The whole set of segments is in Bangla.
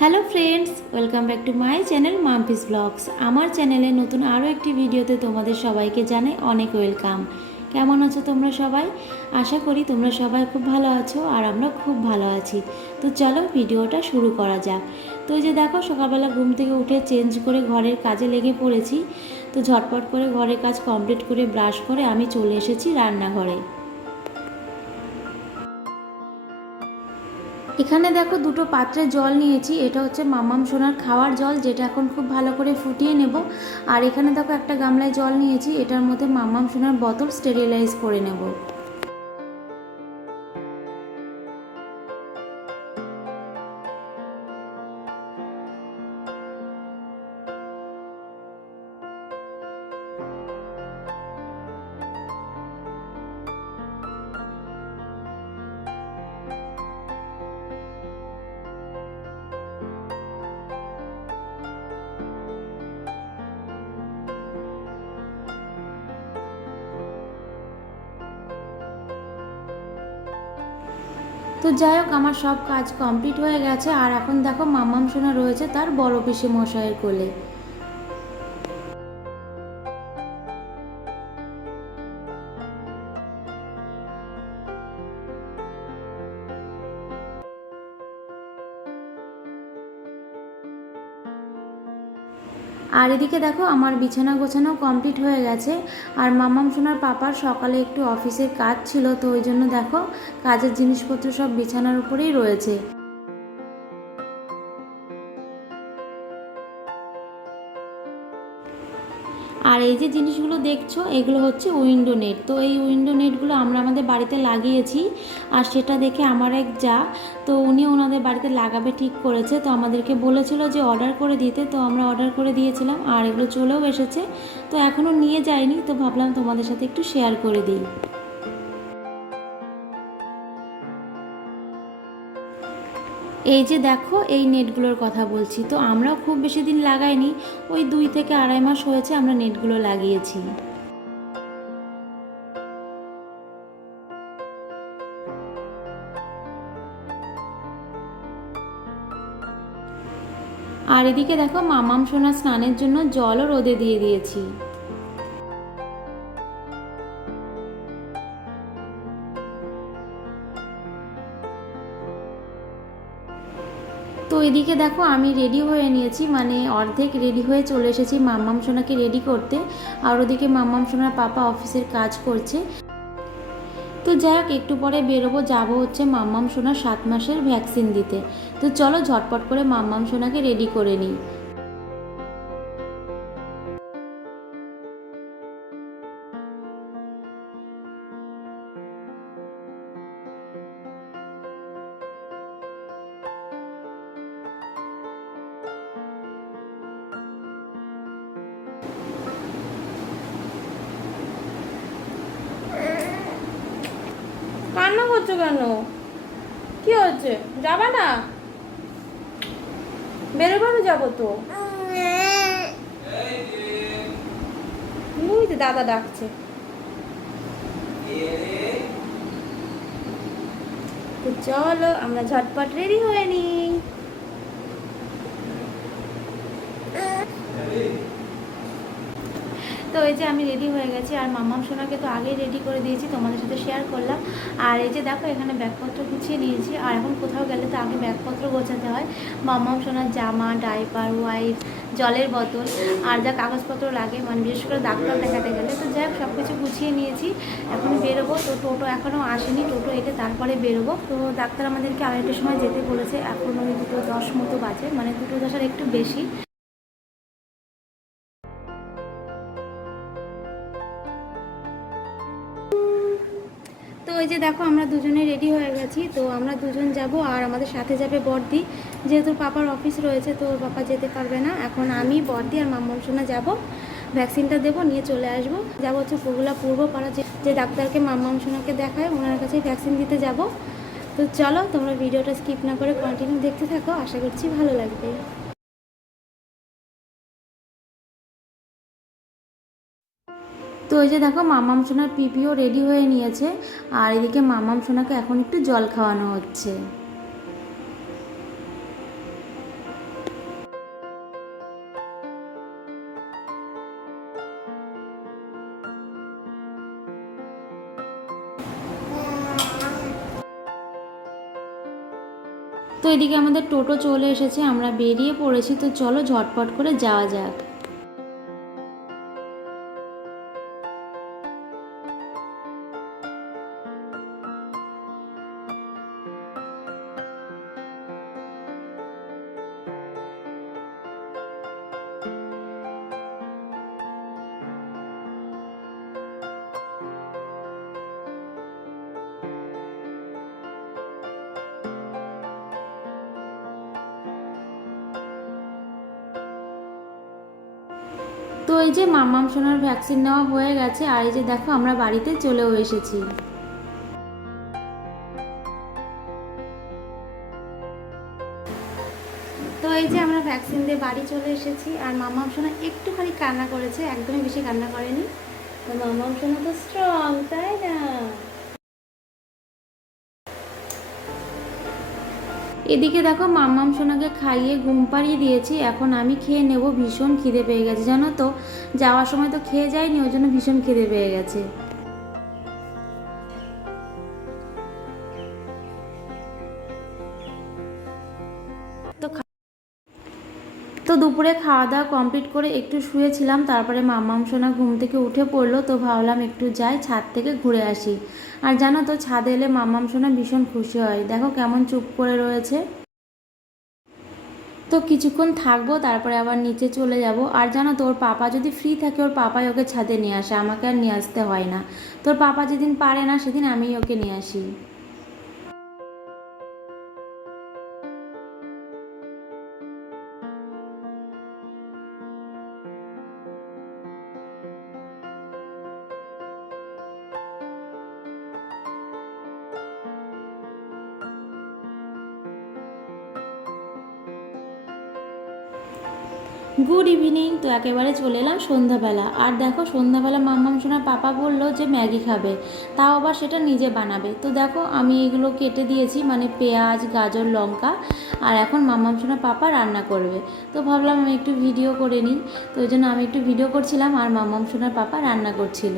Hello friends welcome back to my channel Mampi's blogs আমার চ্যানেলে নতুন আরও একটি ভিডিওতে তোমাদের সবাইকে জানাই অনেক ওয়েলকাম কেমন আছো তোমরা সবাই? আশা করি তোমরা সবাই খুব ভালো আছো আর আমরা খুব ভালো আছি। তো চলো ভিডিওটা শুরু করা যাক। তো যে দেখো, সকালবেলা ঘুম থেকে উঠে চেঞ্জ করে ঘরের কাজে লেগে পড়েছি। তো ঝটপট করে ঘরের কাজ কমপ্লিট করে ব্রাশ করে আমি চলে এসেছি রান্নাঘরে। এখানে দেখো দুটো পাত্রে জল নিয়েছি, এটা হচ্ছে মামাম সোনার খাওয়ার জল, যেটা এখন খুব ভালো করে ফুটিয়ে নেব। আর এখানে দেখো একটা গামলায় জল নিয়েছি, এটার মধ্যে মামাম সোনার বোতল স্টেরিলাইজ করে নেব। তো যাই হোক, আমার সব কাজ কমপ্লিট হয়ে গেছে। আর এখন দেখো, মামাম সোনা রয়েছে তার বড় পিসি মশাইয়ের কোলে। আর এদিকে দেখো, আমার বিছানা গোছানো কমপ্লিট হয়ে গেছে। আর মামাম সোনার পাপার সকালে একটু অফিসের কাজ ছিল, তো ওই জন্য দেখো, কাজের জিনিসপত্র সব বিছানার উপরেই রয়েছে। আর এই যে জিনিসগুলো দেখছ, এগুলো হচ্ছে উইন্ডো নেট তো এই উইন্ডো নেটগুলো আমরা আমাদের বাড়িতে লাগিয়েছি, আর সেটা দেখে আমার এক যা, তো উনি ওনাদের বাড়িতে লাগাবে ঠিক করেছে। তো আমাদেরকে বলেছিল যে অর্ডার করে দিতে, তো আমরা অর্ডার করে দিয়েছিলাম, আর এগুলো চলেও এসেছে। তো এখনও নিয়ে যায়নি, তো ভাবলাম তোমাদের সাথে একটু শেয়ার করে দিই। এই যে দেখো, এই নেটগুলোর কথা বলছি, তো আমরাও খুব বেশি দিন লাগাইনি, ওই দুই থেকে আড়াই মাস হয়েছে আমরা নেটগুলো লাগিয়েছি। আর এদিকে দেখো, মামাম সোনা স্নানের জন্য জলও রোদে দিয়ে দিয়েছি। এদিকে দেখো, আমি রেডি হয়ে নিয়েছি মানে অর্ধেক রেডি হয়ে চলে এসেছি মাম্মাম সোনাকে রেডি করতে। আর ওদিকে মাম্মাম সোনার পাপা অফিসের কাজ করছে। তো যাই হোক একটু পরে বেরোবো, যাব হচ্ছে মাম্মাম সোনার সাত মাসের ভ্যাকসিন দিতে। তো চলো ঝটপট করে মাম্মাম সোনাকে রেডি করে নিই। করছ কেন? কি হচ্ছে যাবা না? বেরোবারও যাব তো। বুঝতে দাদা ডাকছে। চলো, আমরা ঝটপট রেডি হয়ে নিই। এই যে আমি রেডি হয়ে গেছি, আর মামাম সোনাকে তো আগেই রেডি করে দিয়েছি, তোমাদের সাথে শেয়ার করলাম। আর এই যে দেখো, এখানে ব্যাগপত্র গুছিয়ে নিয়েছি, আর এখন কোথাও গেলে তো আগে ব্যাগপত্র গোছাতে হয়। মাম্মাম সোনার জামা ডাইপার ওয়াইপ জলের বোতল, আর যা কাগজপত্র লাগে মানে বিশেষ করে ডাক্তার দেখাতে গেলে, তো যাই হোক সব কিছু গুছিয়ে নিয়েছি এখন বেরোবো। তো টোটো এখনও আসেনি, টোটো এলে তারপরে বেরোবো। তো ডাক্তার আমাদেরকে আড়াইটার সময় যেতে বলেছে এখন ওই দুটো দশ মতো বাজে মানে দুটো দশের একটু বেশি। ওই যে দেখো, আমরা দুজনে রেডি হয়ে গেছি। তো আমরা দুজন যাব আর আমাদের সাথে যাবে বর্দি। যেহেতু পাপার অফিস রয়েছে, তো ওর পাপা যেতে পারবে না। এখন আমি, বর্দি আর মাম্মাম সোনা যাব ভ্যাকসিনটা দেবো, নিয়ে চলে আসব। যাব হচ্ছে পুরুলা পূর্বপাড়া যে যে ডাক্তারকে মাম্মাম সোনাকে দেখায়, ওনার কাছে ভ্যাকসিন দিতে যাব। তো চলো, তোমরা ভিডিওটা স্কিপ না করে কন্টিনিউ দেখতে থাকো। আশা করছি ভালো লাগবে। তো ওই যে দেখো মামাম সোনার পিপিও রেডি হয়ে নিয়েছে, আর এদিকে মামাম সোনাকে এখন একটু জল খাওয়ানো হচ্ছে। তো এদিকে আমাদের টোটো চলে এসেছে, আমরা বেরিয়ে পড়েছি, তো চলো ঝটপট করে যাওয়া যাক। তো এই যে মামাম সোনার ভ্যাকসিন নেওয়া হয়ে গেছে, আর এই যে দেখো আমরা বাড়িতে চলেও এসেছি। তো এই যে আমরা ভ্যাকসিন দিয়ে বাড়ি চলে এসেছি, আর মামাম সোনা একটুখানি কান্না করেছে, একদমই বেশি কান্না করেনি। তো মামাম সোনা তো স্ট্রং তাই না? এদিকে দেখো মাম্মাম সোনাকে খাইয়ে ঘুম পাড়িয়ে দিয়েছি, এখন আমি খেয়ে নেব ভীষণ খিদে পেয়ে গেছে, জানো তো? যাওয়ার সময় তো খেয়ে যায়নি ওই জন্য ভীষণ খিদে পেয়ে গেছে। দুপুরে খাওয়া দাওয়া কমপ্লিট করে একটু শুয়েছিলাম, তারপরে মাম্মাম সোনা ঘুম থেকে উঠে পড়ল, তো ভাবলাম একটু যাই, ছাদ থেকে ঘুরে আসি। আর জানো তো, ছাদে এলে মাম্মাম সোনা ভীষণ খুশি হয়। দেখো কেমন চুপ করে রয়েছে। তো কিছুক্ষণ থাকব, তারপরে আবার নিচে চলে যাব। আর জানো তোর পাপা যদি ফ্রি থাকে, ওর পাপাই ওকে ছাদে নিয়ে আসে। আমাকে আর নিয়ে আসতে হয় না। তোর পাপা যেদিন পারে না, সেদিন আমিই ওকে নিয়ে আসি। গুড ইভিনিং তো একেবারে চলে এলাম সন্ধ্যাবেলা। আর দেখো, সন্ধ্যাবেলা মাম্মাম শোনা পাপা বলল যে ম্যাগি খাবে। তাও আবার সেটা নিজে বানাবে। তো দেখো, আমি এগুলো কেটে দিয়েছি মানে পেঁয়াজ, গাজর, লঙ্কা, আর এখন মাম্মাম শোনা পাপা রান্না করবে। তো ভাবলাম আমি একটু ভিডিও করে নিই। তো ওই জন্য আমি একটু ভিডিও করছিলাম, আর মাম্মাম শোনার পাপা রান্না করছিল।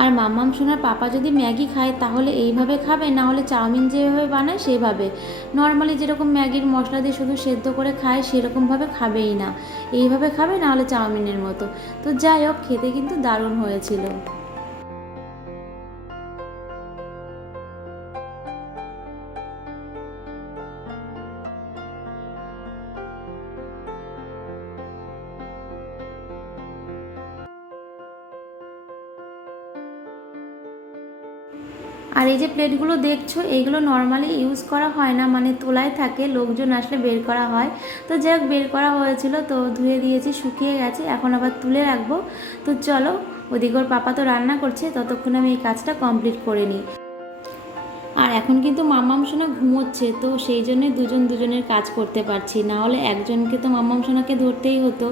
আর মাম্মাম সোনার পাপা যদি ম্যাগি খায়, তাহলে এইভাবে খাবে? না হলে চাউমিন যেভাবে বানায়, সেইভাবে। নর্মালি যেরকম ম্যাগির মশলা দিয়ে শুধু সেদ্ধ করে খায়, সেরকমভাবে খাবেই না। এইভাবে খাবে না হলে চাউমিনের মতো। তো যাই হোক, খেতে কিন্তু দারুণ হয়েছিল। আর এই যে প্লেটগুলো দেখছ এইগুলো নর্মালি ইউজ করা হয় না মানে তোলায় থাকে, লোকজন আসলে বের করা হয়। তো যাই হোক, বের করা হয়েছিল, তো ধুয়ে দিয়েছি, শুকিয়ে গেছে, এখন আবার তুলে রাখব। তো চলো, ওদিকে ওর পাপা তো রান্না করছে, ততক্ষণ আমি এই কাজটা কমপ্লিট করে নিই। আর এখন কিন্তু মাম্মাম সোনা ঘুমোচ্ছে, তো সেই জন্য দুজন দুজনের কাজ করতে পারছি, না হলে একজনকে তো মাম্মাম সোনাকে ধরতেই হতো।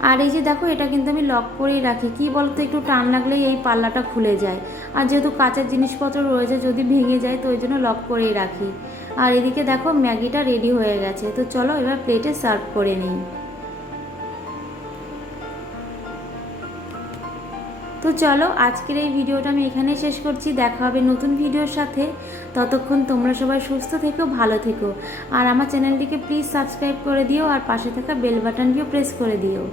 আর এই যে দেখো, এটা কিন্তু আমি লক করেই রাখি। কি বলতো, একটু টান লাগলেই এই পাল্লাটা খুলে যায়। আর যেহেতু কাঁচের জিনিসপত্র রয়েছে, যদি ভেঙে যায়, তো ওই জন্য লক করেই রাখি। আর এদিকে দেখো, ম্যাগিটা রেডি হয়ে গেছে। তো চলো, এবার প্লেটে সার্ভ করে নিই। তো চলো, আজকের এই ভিডিওটা আমি এখানেই শেষ করছি। দেখা হবে নতুন ভিডিওর সাথে। ততক্ষণ তোমরা সবাই সুস্থ থেকো, ভালো থেকো। আর আমার চ্যানেলটিকে প্লিজ সাবস্ক্রাইব করে দিও, আর পাশে থাকা বেল বাটনটিও প্রেস করে দিও।